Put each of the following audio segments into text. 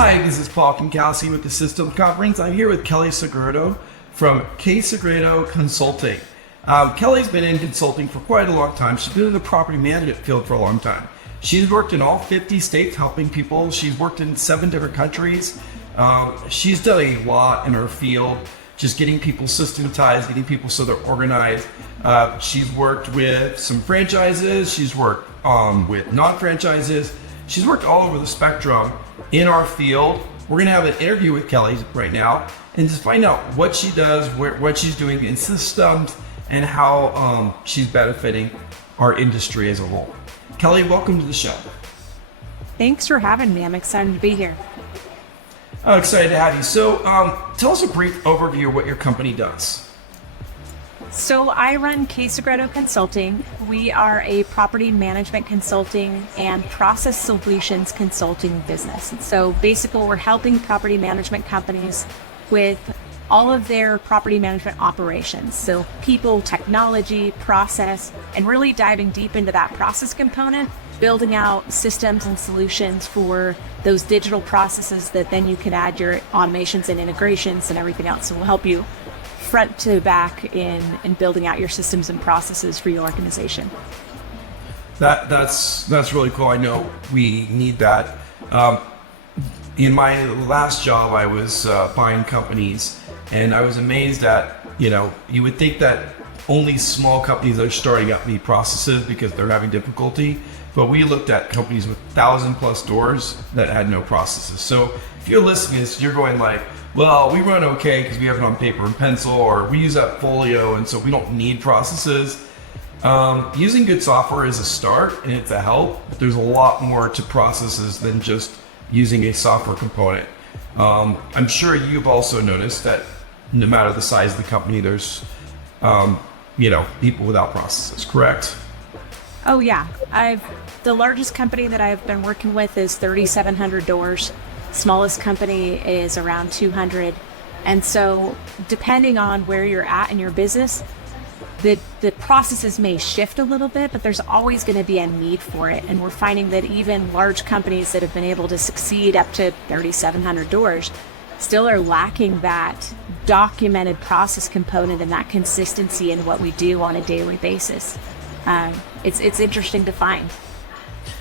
Hi, this is Paul Kinkowski with the Systems Conference. I'm here with Kelli Segretto from Segretto Consulting. Kelli's been in consulting for quite a long time. She's been in the property management field for a long time. She's worked in all 50 states helping people. She's worked in 7 different countries. She's done a lot in her field, just getting people systematized, getting people so they're organized. She's worked with some franchises. She's worked with non-franchises. She's worked all over the spectrum in our field. We're gonna have an interview with Kelli right now and just find out what she does, what she's doing in systems, and how she's benefiting our industry as a whole. Kelli, welcome to the show. Thanks for having me. I'm excited to be here. I'm excited to have you. So tell us a brief overview of what your company does. So I run Segretto Consulting. We are a property management consulting and process solutions consulting business. So basically we're helping property management companies with all of their property management operations. So people, technology, process, and really diving deep into that process component, building out systems and solutions for those digital processes that then you can add your automations and integrations and everything else. So we'll help you front to back in building out your systems and processes for your organization. That's really cool. I know we need that. In my last job, I was buying companies, and I was amazed at, you would think that only small companies are starting up need processes because they're having difficulty, but we looked at companies with 1,000+ doors that had no processes. So if you're listening to this, you're going like, well, we run okay because we have it on paper and pencil, or we use AppFolio, and so we don't need processes. Using good software is a start and it's a help, but there's a lot more to processes than just using a software component. I'm sure you've also noticed that no matter the size of the company, there's people without processes, correct? Oh yeah, the largest company that I've been working with is 3,700 doors. Smallest company is around 200. And so depending on where you're at in your business, the processes may shift a little bit, but there's always going to be a need for it. And we're finding that even large companies that have been able to succeed up to 3,700 doors still are lacking that documented process component and that consistency in what we do on a daily basis. It's interesting to find.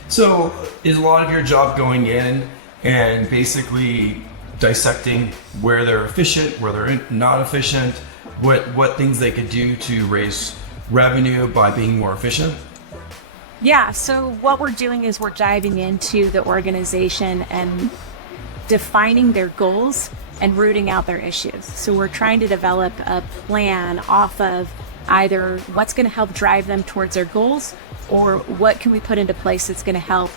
So is a lot of your job going in and basically dissecting where they're efficient, where they're not efficient, what things they could do to raise revenue by being more efficient? Yeah, so what we're doing is we're diving into the organization and defining their goals and rooting out their issues. So we're trying to develop a plan off of either what's going to help drive them towards their goals, or what can we put into place that's going to help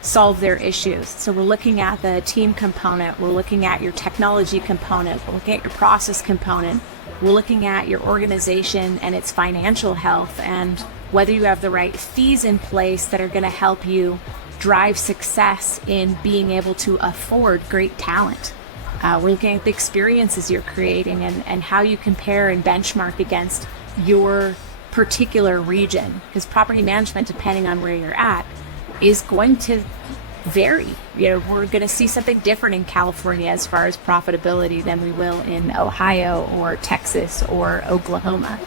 solve their issues. So we're looking at the team component, we're looking at your technology component, we're looking at your process component, we're looking at your organization and its financial health, and whether you have the right fees in place that are going to help you drive success in being able to afford great talent. We're looking at the experiences you're creating and how you compare and benchmark against your particular region, because property management, depending on where you're at, is going to vary. We're going to see something different in California as far as profitability than we will in Ohio or Texas or Oklahoma.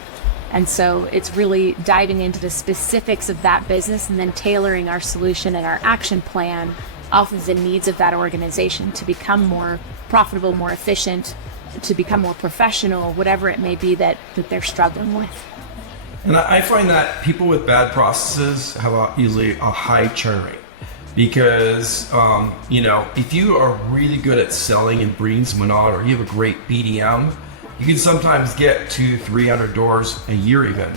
And so it's really diving into the specifics of that business and then tailoring our solution and our action plan off of the needs of that organization to become more profitable, more efficient, to become more professional, whatever it may be that they're struggling with. And I find that people with bad processes have usually a high churn rate because, if you are really good at selling and bringing someone on, or you have a great BDM, you can sometimes get 200-300 doors a year even.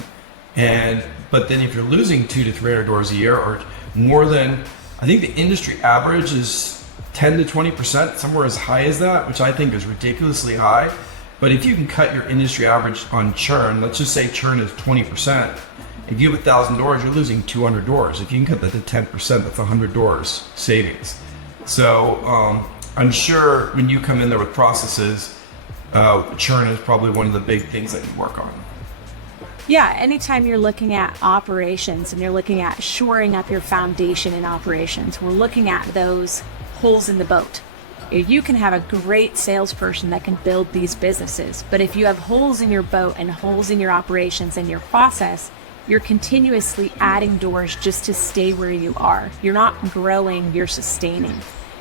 But then if you're losing 200 to 300 doors a year, or more than, I think the industry average is 10 to 20%, somewhere as high as that, which I think is ridiculously high. But if you can cut your industry average on churn, let's just say churn is 20%. If you have 1,000 doors, you're losing 200 doors. If you can cut that to 10%, that's 100 doors savings. So I'm sure when you come in there with processes, churn is probably one of the big things that you work on. Yeah, anytime you're looking at operations and you're looking at shoring up your foundation in operations, we're looking at those holes in the boat. You can have a great salesperson that can build these businesses, but if you have holes in your boat and holes in your operations and your process, you're continuously adding doors just to stay where you are. You're not growing, you're sustaining.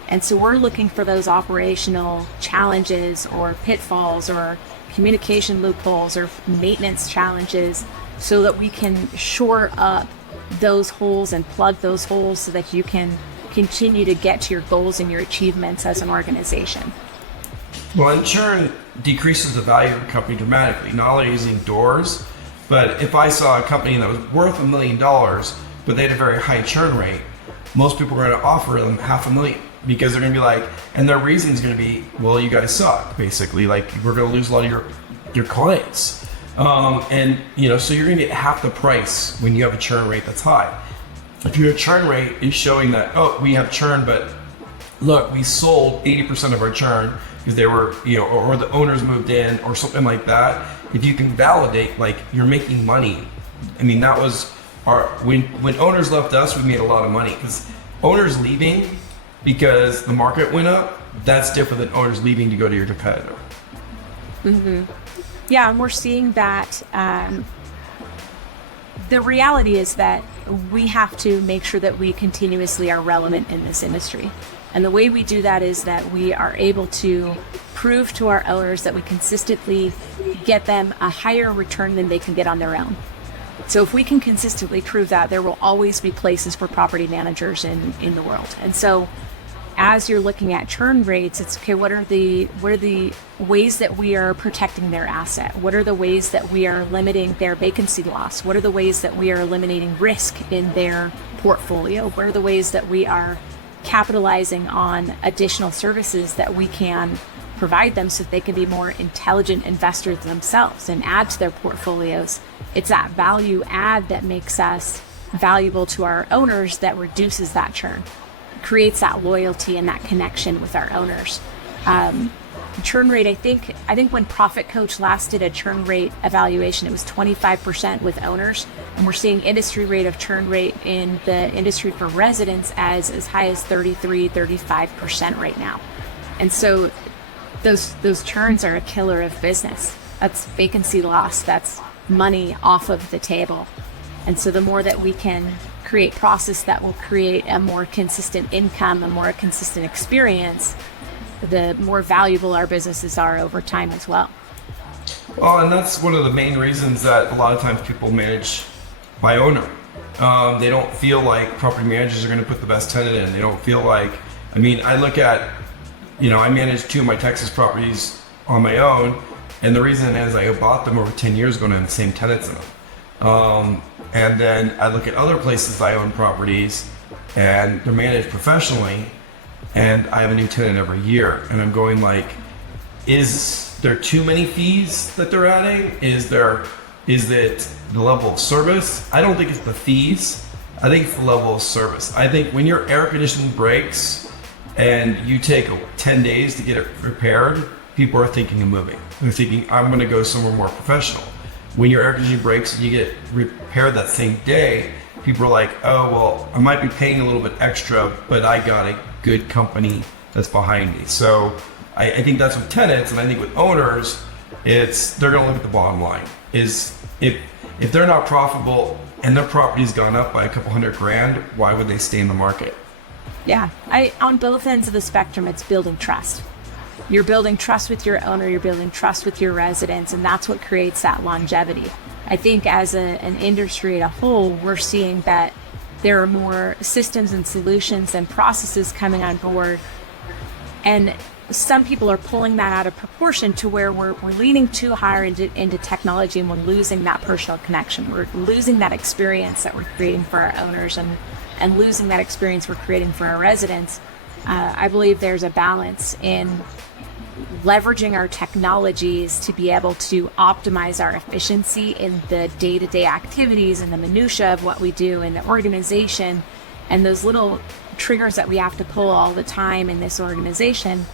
And so we're looking for those operational challenges or pitfalls or communication loopholes or maintenance challenges so that we can shore up those holes and plug those holes so that you can continue to get to your goals and your achievements as an organization. Well, and churn decreases the value of a company dramatically, not only using doors, but if I saw a company that was worth $1 million, but they had a very high churn rate, most people are going to offer them $500,000 because they're going to be like, and their reason is going to be, well, you guys suck, basically. Like, we're going to lose a lot of your clients. And, so you're going to get half the price when you have a churn rate that's high. If your churn rate is showing that, oh, we have churn, but look, we sold 80% of our churn because they were, or the owners moved in or something like that. If you can validate, like, you're making money. I mean, that was when owners left us, we made a lot of money because owners leaving because the market went up, that's different than owners leaving to go to your competitor. Mm-hmm. Yeah, and we're seeing that the reality is that we have to make sure that we continuously are relevant in this industry. And the way we do that is that we are able to prove to our owners that we consistently get them a higher return than they can get on their own. So if we can consistently prove that, there will always be places for property managers in the world. And so as you're looking at churn rates, it's okay, what are the ways that we are protecting their asset? What are the ways that we are limiting their vacancy loss? What are the ways that we are eliminating risk in their portfolio? What are the ways that we are capitalizing on additional services that we can provide them so that they can be more intelligent investors themselves and add to their portfolios? It's that value add that makes us valuable to our owners that reduces that churn, creates that loyalty and that connection with our owners. Churn rate, I think when Profit Coach last did a churn rate evaluation, it was 25% with owners, and we're seeing industry rate of churn rate in the industry for residents as high as 33-35% right now. And so those churns are a killer of business. That's vacancy loss, that's money off of the table. And so the more that we can create process that will create a more consistent income, a more consistent experience, the more valuable our businesses are over time as well. Well, and that's one of the main reasons that a lot of times people manage by owner. They don't feel like property managers are going to put the best tenant in. They don't feel like, I look at, I manage 2 of my Texas properties on my own, and the reason is I bought them over 10 years ago and I have the same tenants in them. And then I look at other places I own properties and they're managed professionally, and I have a new tenant every year, and I'm going like, is there too many fees that they're adding? Is it the level of service? I don't think it's the fees. I think it's the level of service. I think when your air conditioning breaks and you take 10 days to get it repaired, people are thinking of moving. They're thinking, I'm going to go somewhere more professional. When your air conditioning breaks and you get it repaired that same day, people are like, oh, well, I might be paying a little bit extra, but I got a good company that's behind me. So I think that's with tenants, and I think with owners, they're going to look at the bottom line. Is if they're not profitable and their property's gone up by a couple $100,000, why would they stay in the market? Yeah, on both ends of the spectrum, it's building trust. You're building trust with your owner, you're building trust with your residents, and that's what creates that longevity. I think as an industry at a whole, we're seeing that there are more systems and solutions and processes coming on board, and some people are pulling that out of proportion to where we're leaning too high into technology, and we're losing that personal connection. We're losing that experience that we're creating for our owners and losing that experience we're creating for our residents. I believe there's a balance in leveraging our technologies to be able to optimize our efficiency in the day-to-day activities and the minutia of what we do in the organization, and those little triggers that we have to pull all the time in this organization.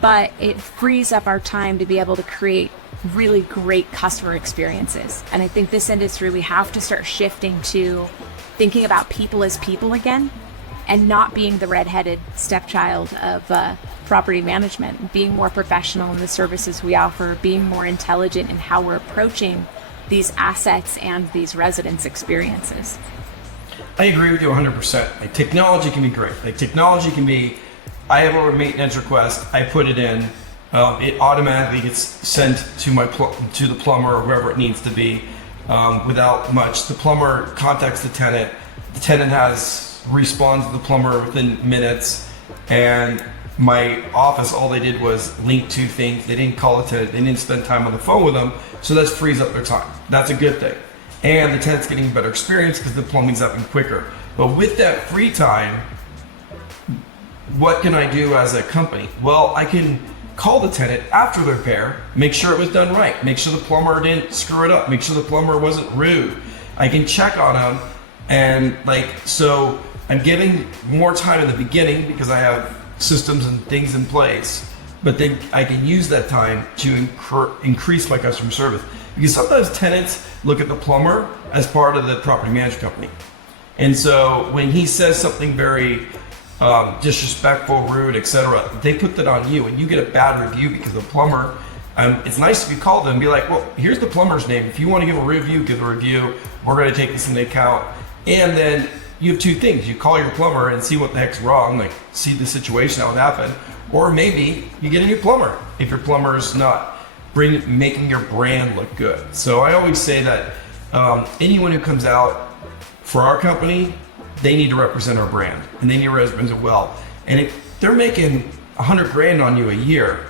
But it frees up our time to be able to create really great customer experiences. And I think this industry, we have to start shifting to thinking about people as people again, and not being the redheaded stepchild of property management, being more professional in the services we offer, being more intelligent in how we're approaching these assets and these residents' experiences. I agree with you 100%. Like, technology can be great. Like, technology can be, I have a maintenance request, I put it in, it automatically gets sent to to the plumber or wherever it needs to be, without much. The plumber contacts the tenant responds to the plumber within minutes, and my office, all they did was link two things. They didn't call a tenant, they didn't spend time on the phone with them, so that frees up their time. That's a good thing. And the tenant's getting a better experience because the plumbing's happening quicker. But with that free time, what can I do as a company? Well, I can call the tenant after the repair, make sure it was done right, make sure the plumber didn't screw it up, make sure the plumber wasn't rude. I can check on them, and so I'm giving more time in the beginning because I have systems and things in place, but then I can use that time to increase my customer service. Because sometimes tenants look at the plumber as part of the property management company. And so when he says something very disrespectful, rude, etc., they put that on you, and you get a bad review because the plumber, it's nice if you call them and be like, well, here's the plumber's name. If you want to give a review, give a review. We're going to take this into account. And then you have two things. You call your plumber and see what the heck's wrong, like see the situation, how it happened. Or maybe you get a new plumber if your plumber's not making your brand look good. So I always say that anyone who comes out for our company, they need to represent our brand, and they need to represent it well. And if they're making 100 grand on you a year,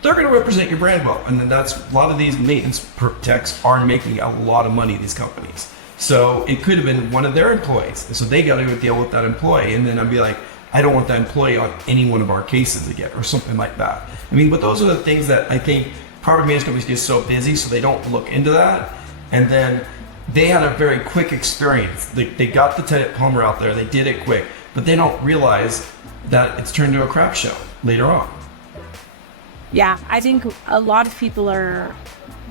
they're going to represent your brand well. And then that's a lot of these maintenance techs are making a lot of money, these companies. So it could have been one of their employees. And so they got to deal with that employee. And then I'd be like, I don't want that employee on any one of our cases again, or something like that. I mean, but those are the things that I think property management companies get so busy, so they don't look into that. And then they had a very quick experience. They got the tenant plumber out there, they did it quick, but they don't realize that it's turned into a crap show later on. Yeah, I think a lot of people are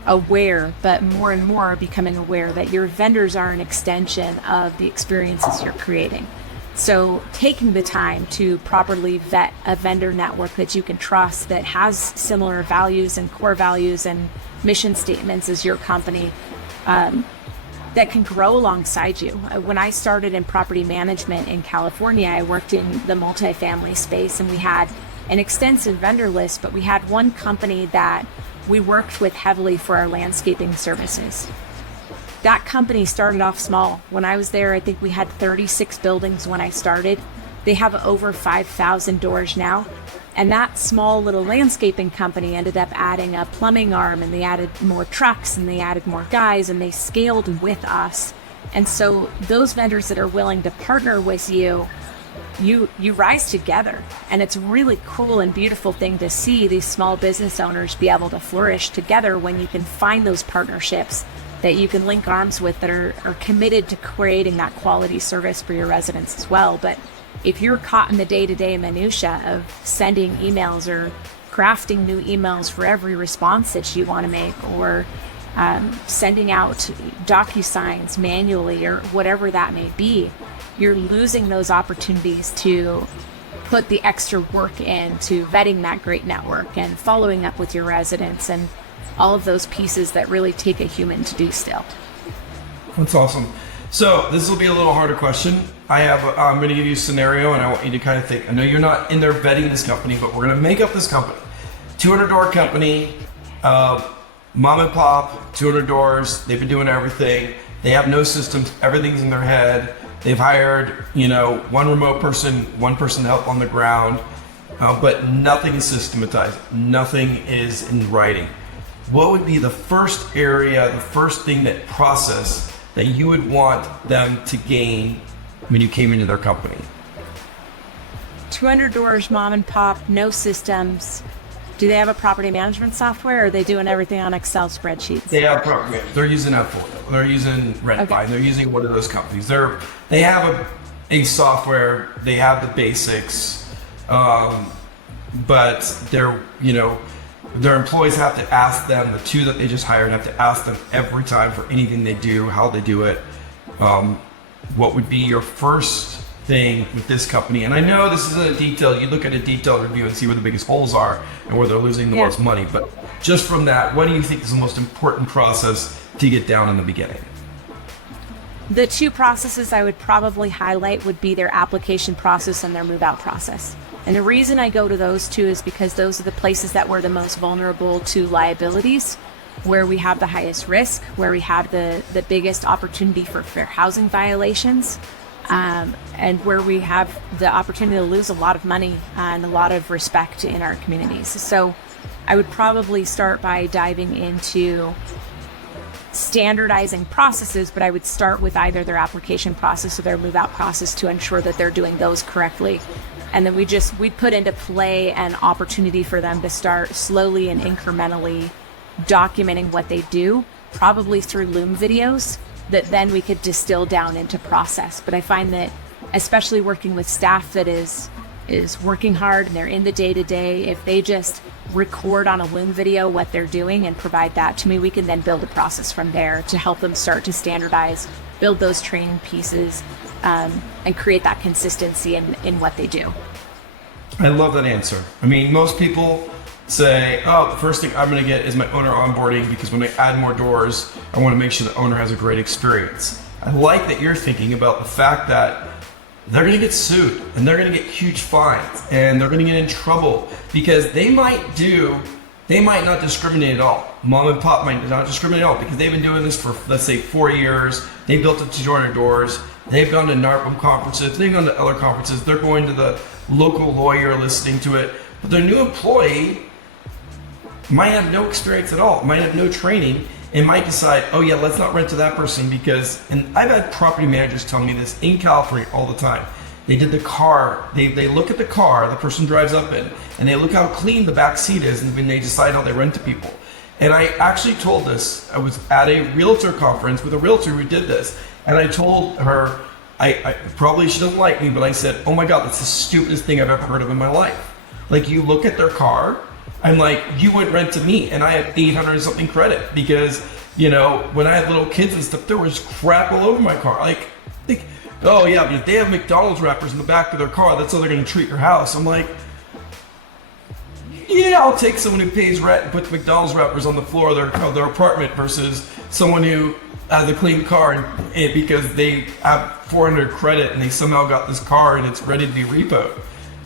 aware, but more and more are becoming aware that your vendors are an extension of the experiences you're creating. So taking the time to properly vet a vendor network that you can trust, that has similar values and core values and mission statements as your company, that can grow alongside you. When I started in property management in California, I worked in the multifamily space, and we had an extensive vendor list, but we had one company that we worked with heavily for our landscaping services. That company started off small. When I was there, I think we had 36 buildings when I started. They have over 5,000 doors now. And that small little landscaping company ended up adding a plumbing arm, and they added more trucks, and they added more guys, and they scaled with us. And so those vendors that are willing to partner with you, you rise together. And it's a really cool and beautiful thing to see these small business owners be able to flourish together when you can find those partnerships that you can link arms with that are committed to creating that quality service for your residents as well. But if you're caught in the day-to-day minutia of sending emails or crafting new emails for every response that you want to make, or sending out DocuSigns manually, or whatever that may be, you're losing those opportunities to put the extra work into vetting that great network and following up with your residents and all of those pieces that really take a human to do still. That's awesome. So this will be a little harder question. I'm going to give you a scenario, and I want you to kind of think. I know you're not in there vetting this company, but we're going to make up this company. 200 door company, mom and pop, 200 doors. They've been doing everything. They have no systems. Everything's in their head. They've hired, one remote person, one person to help on the ground, but nothing is systematized. Nothing is in writing. What would be the first area, the first thing process that you would want them to gain when you came into their company? 200 doors, mom and pop, no systems. Do they have a property management software, or are they doing everything on Excel spreadsheets? They have property management. They're using F4. They're using Rentby. Okay. They're using one of those companies. They have a software. They have the basics, but their employees have to ask them, the two that they just hired have to ask them every time for anything they do, how they do it. What would be your first thing with this company. And I know this isn't a detail. You look at a detailed review and see where the biggest holes are and where they're losing the most money. But just from that, what do you think is the most important process to get down in the beginning? The two processes I would probably highlight would be their application process and their move out process. And the reason I go to those two is because those are the places that we're the most vulnerable to liabilities, where we have the highest risk, where we have the biggest opportunity for fair housing violations, and where we have the opportunity to lose a lot of money and a lot of respect in our communities. So I would probably start by diving into standardizing processes, but I would start with either their application process or their move out process to ensure that they're doing those correctly. And then we put into play an opportunity for them to start slowly and incrementally documenting what they do, probably through Loom videos that then we could distill down into process. But I find that, especially working with staff that is working hard and they're in the day-to-day, if they just record on a Loom video what they're doing and provide that to me, we can then build a process from there to help them start to standardize, build those training pieces, and create that consistency in what they do. I love that answer. I mean, most people say, oh, the first thing I'm going to get is my owner onboarding, because when I add more doors, I want to make sure the owner has a great experience. I like that you're thinking about the fact that they're going to get sued and they're going to get huge fines and they're going to get in trouble because they might not discriminate at all. Mom and pop might not discriminate at all because they've been doing this for, let's say, 4 years. They built up 200 doors. They've gone to NARPM conferences. They've gone to other conferences. They're going to the local lawyer listening to it. But their new employee might have no experience at all, might have no training, and might decide, oh yeah, let's not rent to that person because, and I've had property managers tell me this in California all the time. They did the car, they look at the car the person drives up in, and they look how clean the back seat is, and then they decide how they rent to people. And I actually told this, I was at a realtor conference with a realtor who did this, and I told her, I probably, she doesn't like me, but I said, oh my God, that's the stupidest thing I've ever heard of in my life. Like, you look at their car, I'm like, you wouldn't rent to me, and I have 800 and something credit because, you know, when I had little kids and stuff, there was crap all over my car. Like, oh yeah, but if they have McDonald's wrappers in the back of their car, that's how they're going to treat your house. I'm like, yeah, I'll take someone who pays rent and puts McDonald's wrappers on the floor of their apartment versus someone who has a clean car and because they have 400 credit and they somehow got this car and it's ready to be repoed.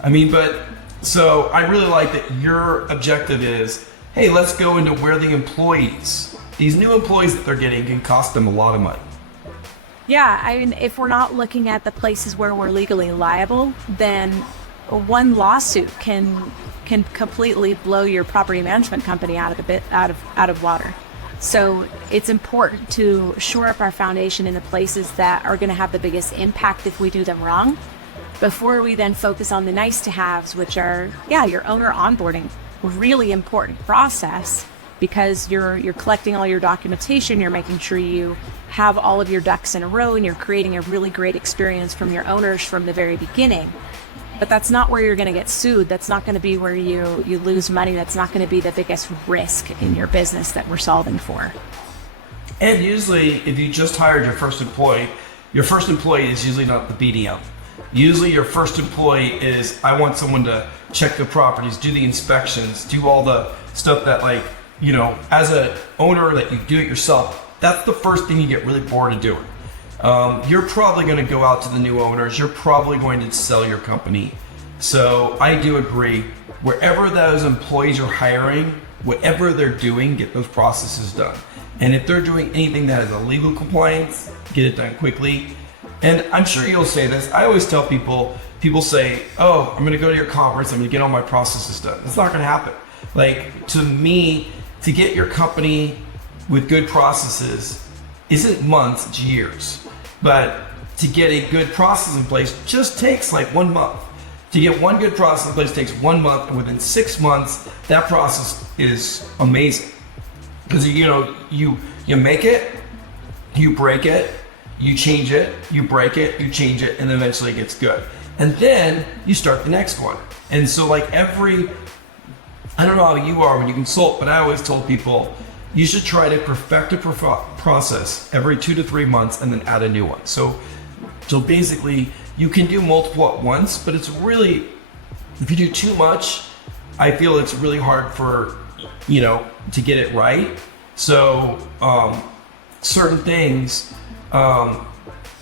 I mean, but so I really like that your objective is, hey, let's go into where the employees, these new employees that they're getting, can cost them a lot of money. Yeah, I mean, if we're not looking at the places where we're legally liable, then one lawsuit can completely blow your property management company out of water. So it's important to shore up our foundation in the places that are going to have the biggest impact if we do them wrong, before we then focus on the nice to haves, which are, your owner onboarding, really important process because you're collecting all your documentation, you're making sure you have all of your ducks in a row, and you're creating a really great experience from your owners from the very beginning. But that's not where you're going to get sued. That's not going to be where you lose money. That's not going to be the biggest risk in your business that we're solving for. And usually, if you just hired your first employee is usually not the BDM. Usually your first employee is, I want someone to check the properties, do the inspections, do all the stuff that, like, you know, as an owner that you do it yourself, that's the first thing you get really bored of doing. You're probably going to go out to the new owners. You're probably going to sell your company. So I do agree, wherever those employees are hiring, whatever they're doing, get those processes done. And if they're doing anything that is a legal compliance, get it done quickly. And I'm sure you'll say this. I always tell people say, oh, I'm going to go to your conference. I'm going to get all my processes done. It's not going to happen. Like, to me, to get your company with good processes isn't months, it's years. But to get a good process in place just takes like 1 month. To get one good process in place takes 1 month, and within 6 months, that process is amazing. Because, you know, you make it, you break it, you change it, you break it, you change it, and eventually it gets good. And then you start the next one. And so, like, I don't know how you are when you consult, but I always told people, you should try to perfect a process every 2 to 3 months and then add a new one. So basically, you can do multiple at once, but it's really, if you do too much, I feel it's really hard for, to get it right. So certain things are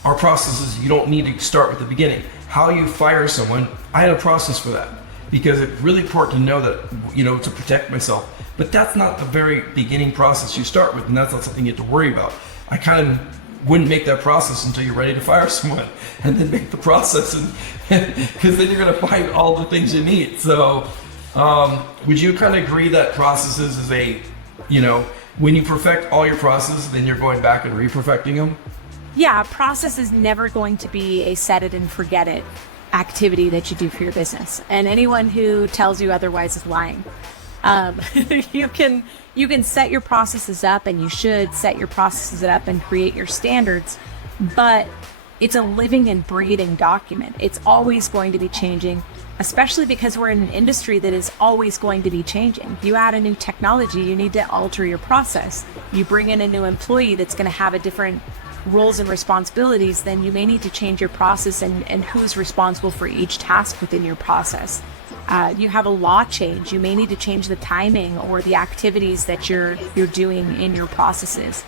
processes you don't need to start with the beginning. How you fire someone, I had a process for that because it's really important to know that, to protect myself. But that's not the very beginning process you start with, and that's not something you have to worry about. I kind of wouldn't make that process until you're ready to fire someone, and then make the process, and because then you're going to find all the things you need. So would you kind of agree that processes is when you perfect all your processes, then you're going back and re-perfecting them? Yeah, process is never going to be a set it and forget it activity that you do for your business. And anyone who tells you otherwise is lying. You can set your processes up, and you should set your processes up and create your standards, but it's a living and breathing document. It's always going to be changing, especially because we're in an industry that is always going to be changing. You add a new technology, you need to alter your process. You bring in a new employee that's going to have a different roles and responsibilities, then you may need to change your process and who's responsible for each task within your process. You have a law change, you may need to change the timing or the activities that you're doing in your processes.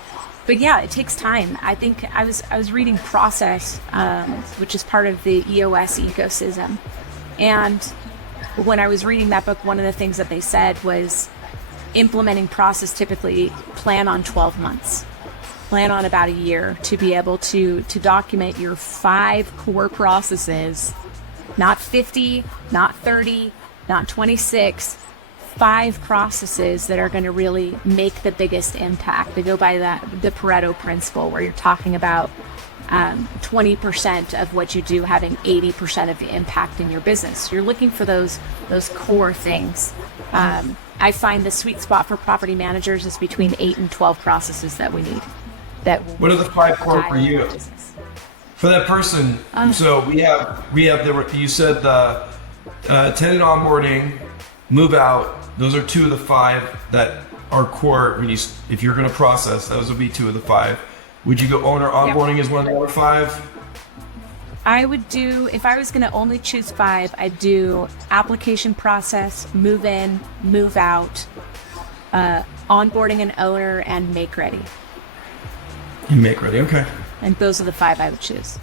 But yeah, it takes time. I think I was reading Process, which is part of the EOS ecosystem. And when I was reading that book, one of the things that they said was implementing process, typically plan on 12 months. Plan on about a year to be able to document your 5 core processes, not 50, not 30, not 26, 5 processes that are going to really make the biggest impact. They go by the Pareto principle, where you're talking about 20% of what you do having 80% of the impact in your business. You're looking for those core things. I find the sweet spot for property managers is between 8 and 12 processes that we need. What are the 5 core for you? For that person, so we have you said the tenant onboarding, move out. Those are 2 of the 5 that are core. If you're going to process, those would be 2 of the 5. Would you go owner onboarding as one of the other 5? I would do, if I was going to only choose 5, I'd do application process, move in, move out, onboarding an owner, and make ready. You make ready, okay. And those are the 5 I would choose.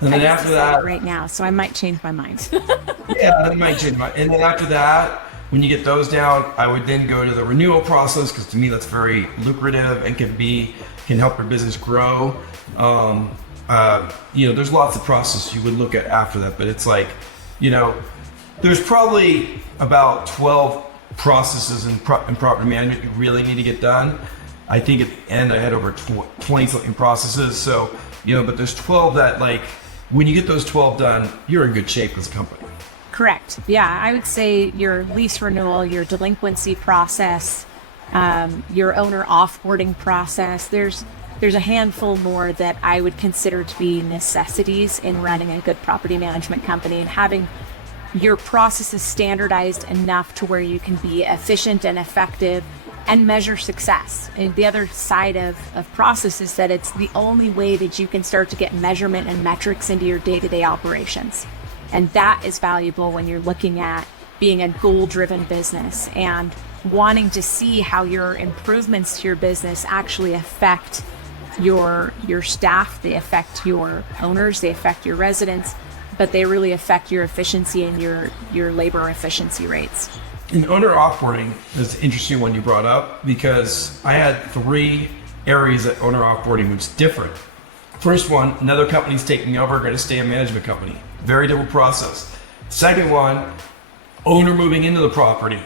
And then after that, right now, so I might change my mind. Yeah, that might change my. And then after that, when you get those down, I would then go to the renewal process, because to me that's very lucrative and can help your business grow. There's lots of processes you would look at after that, but it's like, there's probably about 12 processes in property management you really need to get done. I think at the end I had over 20 something processes. So, but there's 12 that, like, when you get those 12 done, you're in good shape as a company. Correct. Yeah, I would say your lease renewal, your delinquency process, your owner offboarding process. There's a handful more that I would consider to be necessities in running a good property management company, and having your processes standardized enough to where you can be efficient and effective and measure success. And the other side of process is that it's the only way that you can start to get measurement and metrics into your day-to-day operations. And that is valuable when you're looking at being a goal-driven business and wanting to see how your improvements to your business actually affect your staff, they affect your owners, they affect your residents, but they really affect your efficiency and your labor efficiency rates. And owner offboarding is an interesting one you brought up, because I had 3 areas that owner offboarding was different. First one, another company's taking over, going to stay a management company. Very different process. Second one, owner moving into the property.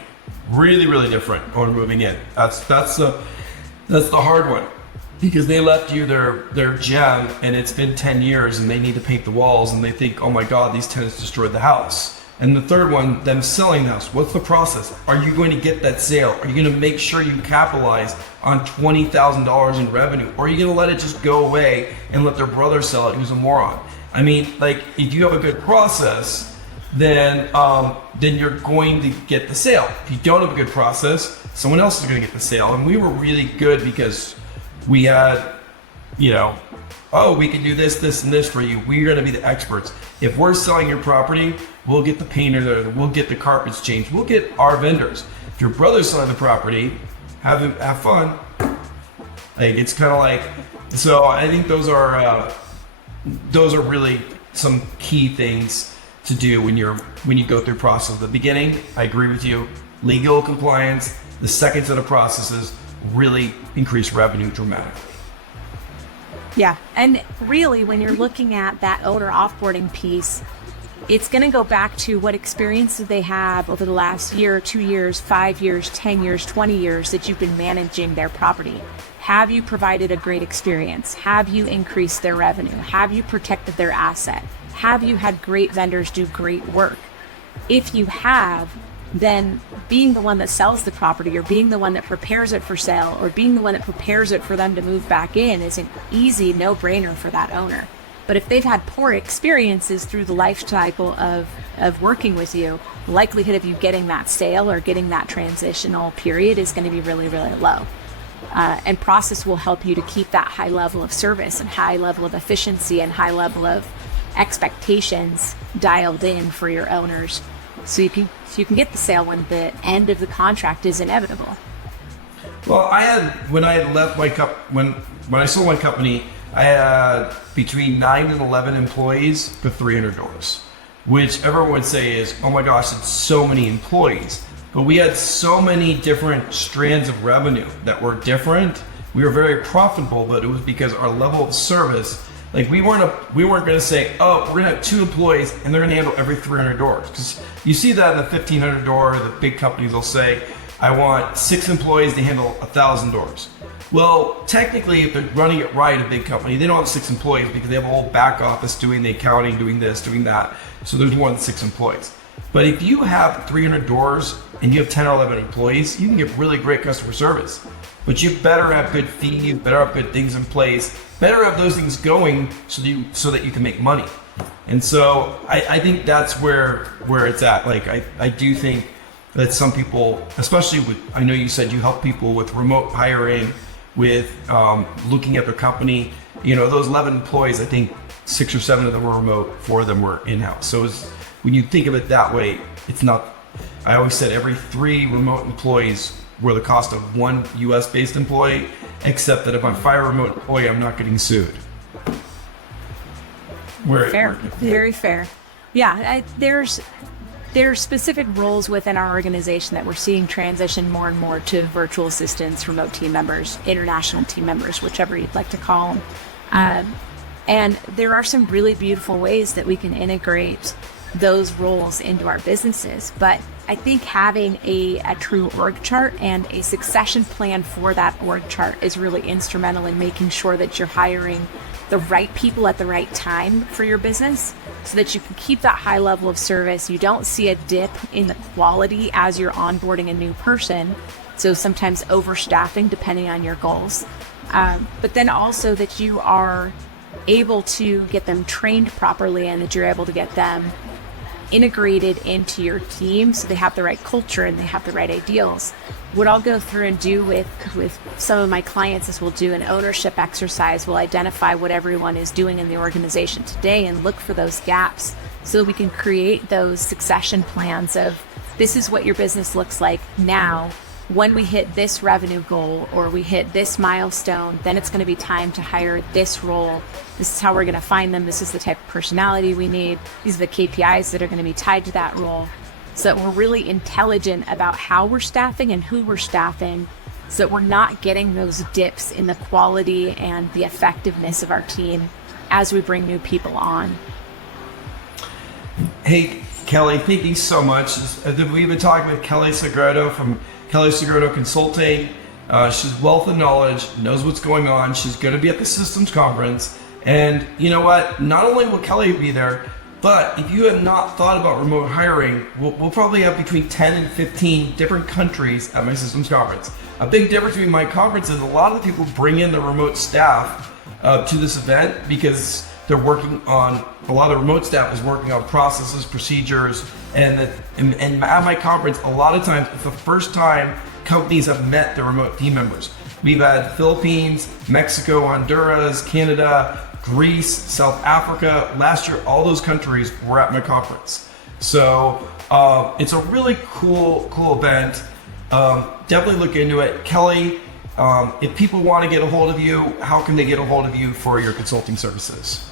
Really, really different. Owner moving in. That's the hard one, because they left you their gem, and it's been 10 years, and they need to paint the walls, and they think, oh my God, these tenants destroyed the house. And the third one, them selling the house. What's the process? Are you going to get that sale? Are you going to make sure you capitalize on $20,000 in revenue? Or are you going to let it just go away and let their brother sell it, who's a moron? I mean, like, if you have a good process, then you're going to get the sale. If you don't have a good process, someone else is going to get the sale. And we were really good because we had, we can do this, this, and this for you. We're going to be the experts. If we're selling your property, we'll get the painter there, we'll get the carpets changed, we'll get our vendors. If your brother's selling the property, have fun. Like, it's kind of like, so I think those are really some key things to do when you go through process. At the beginning, I agree with you. Legal compliance, the second set of processes really increase revenue dramatically. Yeah, and really when you're looking at that owner offboarding piece, it's going to go back to what experience do they have over the last year, 2 years, 5 years, 10 years, 20 years that you've been managing their property. Have you provided a great experience? Have you increased their revenue? Have you protected their asset? Have you had great vendors do great work? If you have, then being the one that sells the property, or being the one that prepares it for sale, or being the one that prepares it for them to move back in is an easy no-brainer for that owner. But if they've had poor experiences through the life cycle of working with you, the likelihood of you getting that sale or getting that transitional period is going to be really, really low. And process will help you to keep that high level of service and high level of efficiency and high level of expectations dialed in for your owners, so you can get the sale when the end of the contract is inevitable. Well, when I sold my company, I had between 9 and 11 employees for 300 doors, which everyone would say is, oh my gosh, it's so many employees. But we had so many different strands of revenue that were different. We were very profitable, but it was because our level of service, like we weren't going to say, oh, we're going to have 2 employees and they're going to handle every 300 doors. Because you see that in the 1,500 door, the big companies will say, I want 6 employees to handle 1,000 doors. Well, technically, if they're running it right, a big company, they don't have 6 employees because they have a whole back office doing the accounting, doing this, doing that. So there's more than 6 employees. But if you have 300 doors and you have 10 or 11 employees, you can get really great customer service. But you better have good fees, better have good things in place, better have those things going so that you can make money. And so I think that's where it's at. Like I do think that some people, especially I know you said you help people with remote hiring, with looking at their company. You know, those 11 employees, I think 6 or 7 of them were remote, 4 of them were in-house. So when you think of it that way, it's not, I always said every 3 remote employees were the cost of 1 US-based employee, except that if I fire a remote employee, I'm not getting sued. Fair, very fair. Yeah, there's specific roles within our organization that we're seeing transition more and more to virtual assistants, remote team members, international team members, whichever you'd like to call them. And there are some really beautiful ways that we can integrate those roles into our businesses. But I think having a true org chart and a succession plan for that org chart is really instrumental in making sure that you're hiring the right people at the right time for your business, so that you can keep that high level of service. You don't see a dip in the quality as you're onboarding a new person. So sometimes overstaffing depending on your goals. But then also that you are able to get them trained properly and that you're able to get them integrated into your team so they have the right culture and they have the right ideals. What I'll go through and do with some of my clients is we'll do an ownership exercise. We'll identify what everyone is doing in the organization today and look for those gaps so that we can create those succession plans of, this is what your business looks like now. When we hit this revenue goal or we hit this milestone, then it's going to be time to hire this role. This is how we're going to find them. This is the type of personality we need. These are the KPIs that are going to be tied to that role, so that we're really intelligent about how we're staffing and who we're staffing, so that we're not getting those dips in the quality and the effectiveness of our team as we bring new people on. Hey, Kelli, thank you so much. We've been talking with Kelli Segretto from Kelli Segretto Consulting. She's wealth of knowledge, knows what's going on. She's going to be at the Systems Conference. And you know what? Not only will Kelli be there, but if you have not thought about remote hiring, we'll probably have between 10 and 15 different countries at my Systems Conference. A big difference between my conference is a lot of the people bring in the remote staff to this event because they're working on, a lot of remote staff is working on processes, procedures, and at my conference, a lot of times it's the first time companies have met their remote team members. We've had Philippines, Mexico, Honduras, Canada, Greece, South Africa. Last year, all those countries were at my conference. So it's a really cool event. Definitely look into it. Kelli, if people want to get a hold of you, how can they get a hold of you for your consulting services?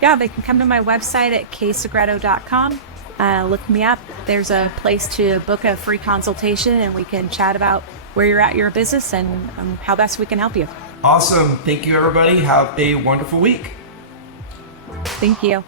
Yeah, they can come to my website at ksegretto.com. Look me up. There's a place to book a free consultation, and we can chat about where you're at your business and how best we can help you. Awesome. Thank you, everybody. Have a wonderful week. Thank you.